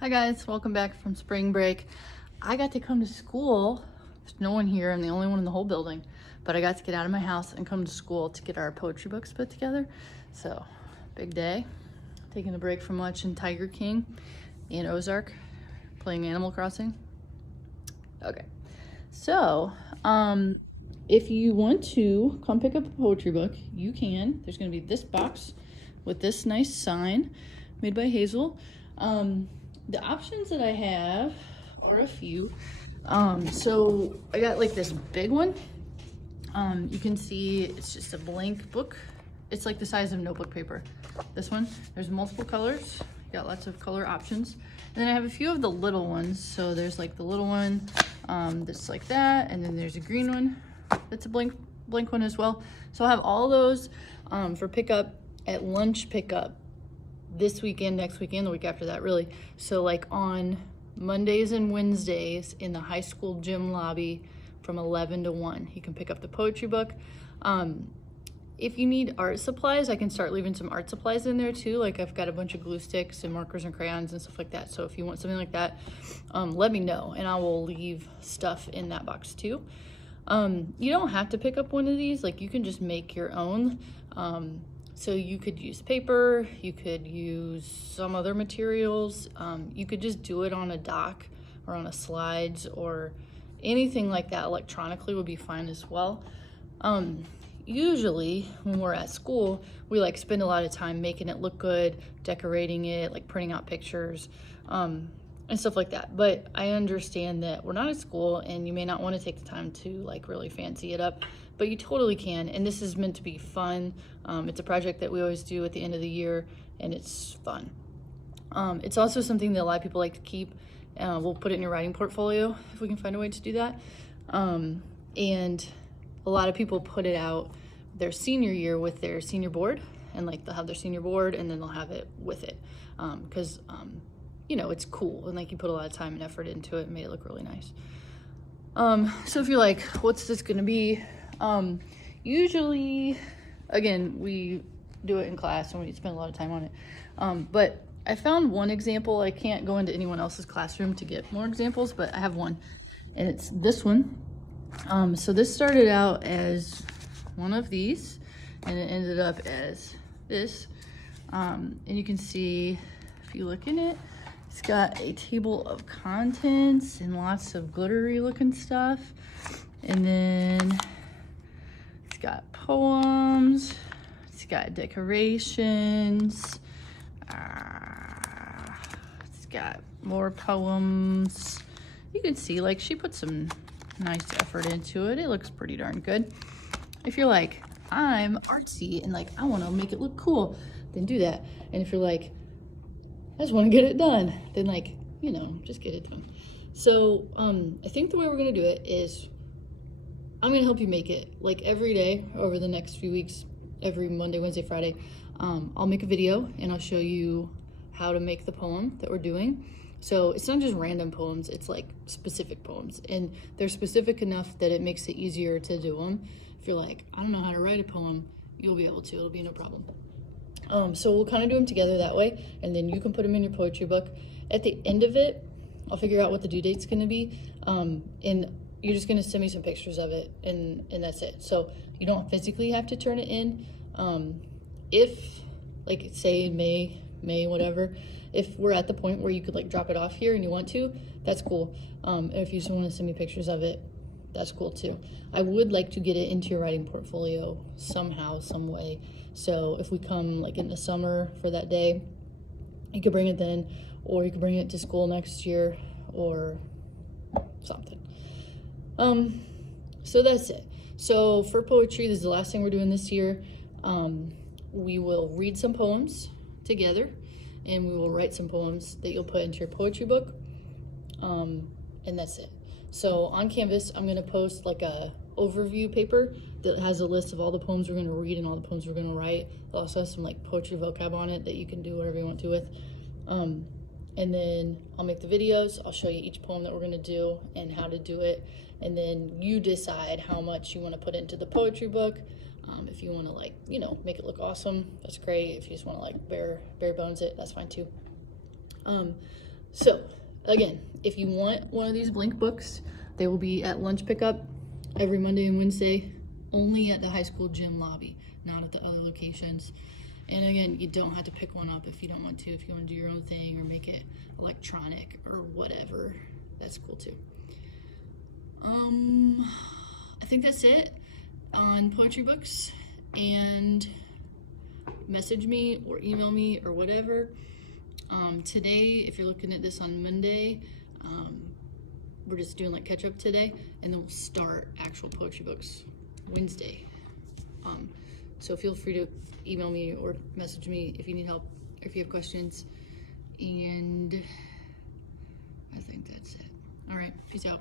Hi guys, welcome back from spring break. I got to come to school. There's no one here. I'm the only one in the whole building, but I got to get out of my house and come to school to get our poetry books put together. So, big day. Taking a break from watching Tiger King and Ozark, playing Animal Crossing. Okay, so if you want to come pick up a poetry book, you can. There's going to be this box with this nice sign made by Hazel. The options that I have are a few. So I got like this big one. You can see it's just a blank book. It's like the size of notebook paper. This one, there's multiple colors. You got lots of color options. And then I have a few of the little ones. So there's like the little one that's like that. And then there's a green one that's a blank one as well. So I'll have all those for pickup at lunch pickup this weekend, next weekend, the week after that, really. So like on Mondays and Wednesdays in the high school gym lobby from 11 to 1, you can pick up the poetry book. If you need art supplies, I can start leaving some art supplies in there too. Like I've got a bunch of glue sticks and markers and crayons and stuff like that. So if you want something like that, let me know and I will leave stuff in that box too. You don't have to pick up one of these, like you can just make your own. So you could use paper, you could use some other materials, you could just do it on a dock or on a slides or anything like that electronically would be fine as well. Usually when we're at school, we like spend a lot of time making it look good, decorating it, like printing out pictures, and stuff like that. But I understand that we're not at school and you may not want to take the time to like really fancy it up, but you totally can. And this is meant to be fun. It's a project that we always do at the end of the year and it's fun. It's also something that a lot of people like to keep. We'll put it in your writing portfolio if we can find a way to do that. And a lot of people put it out their senior year with their senior board, and like they'll have their senior board and then they'll have it with it. Because you know, it's cool and like you put a lot of time and effort into it and made it look really nice. So if you're like, what's this gonna be? Usually, again, we do it in class and we spend a lot of time on it. But I found one example. I can't go into anyone else's classroom to get more examples, but I have one and it's this one. So this started out as one of these and it ended up as this. And you can see, if you look in it, it's got a table of contents and lots of glittery looking stuff. And then it's got poems, it's got decorations, it's got more poems. You can see like she put some nice effort into it. It looks pretty darn good. If you're like, I'm artsy and like I want to make it look cool, then do that. And if you're like, I just want to get it done, then like, you know, just get it done. So I think the way we're gonna do it is I'm gonna help you make it like every day over the next few weeks, every Monday, Wednesday, Friday. I'll make a video and I'll show you how to make the poem that we're doing. So it's not just random poems, it's like specific poems, and they're specific enough that it makes it easier to do them. If you're like, I don't know how to write a poem, you'll be able to, it'll be no problem. So we'll kind of do them together that way, and then you can put them in your poetry book. At the end of it, I'll figure out what the due date's gonna be, and you're just gonna send me some pictures of it, and that's it. So you don't physically have to turn it in. If, like, say May, whatever, if we're at the point where you could like drop it off here and you want to, that's cool. And if you just want to send me pictures of it, that's cool too. I would like to get it into your writing portfolio somehow, some way. So if we come like in the summer for that day, you could bring it then, or you could bring it to school next year or something. So that's it. So for poetry, this is the last thing we're doing this year. We will read some poems together and we will write some poems that you'll put into your poetry book. And that's it. So on Canvas, I'm gonna post like a overview paper that has a list of all the poems we're gonna read and all the poems we're gonna write. It also has some like poetry vocab on it that you can do whatever you want to with. And then I'll make the videos. I'll show you each poem that we're gonna do and how to do it. And then you decide how much you wanna put into the poetry book. If you wanna like, you know, make it look awesome, that's great. If you just wanna like bare bones it, that's fine too. So again, if you want one of these Blink books, they will be at lunch pickup every Monday and Wednesday, only at the high school gym lobby, not at the other locations. And again, you don't have to pick one up if you don't want to. If you want to do your own thing or make it electronic or whatever, that's cool too. I think that's it on poetry books, and message me or email me or whatever. Today, if you're looking at this on Monday, we're just doing like catch up today, and then we'll start actual poetry books Wednesday. So feel free to email me or message me if you need help, or if you have questions. And I think that's it. All right, peace out.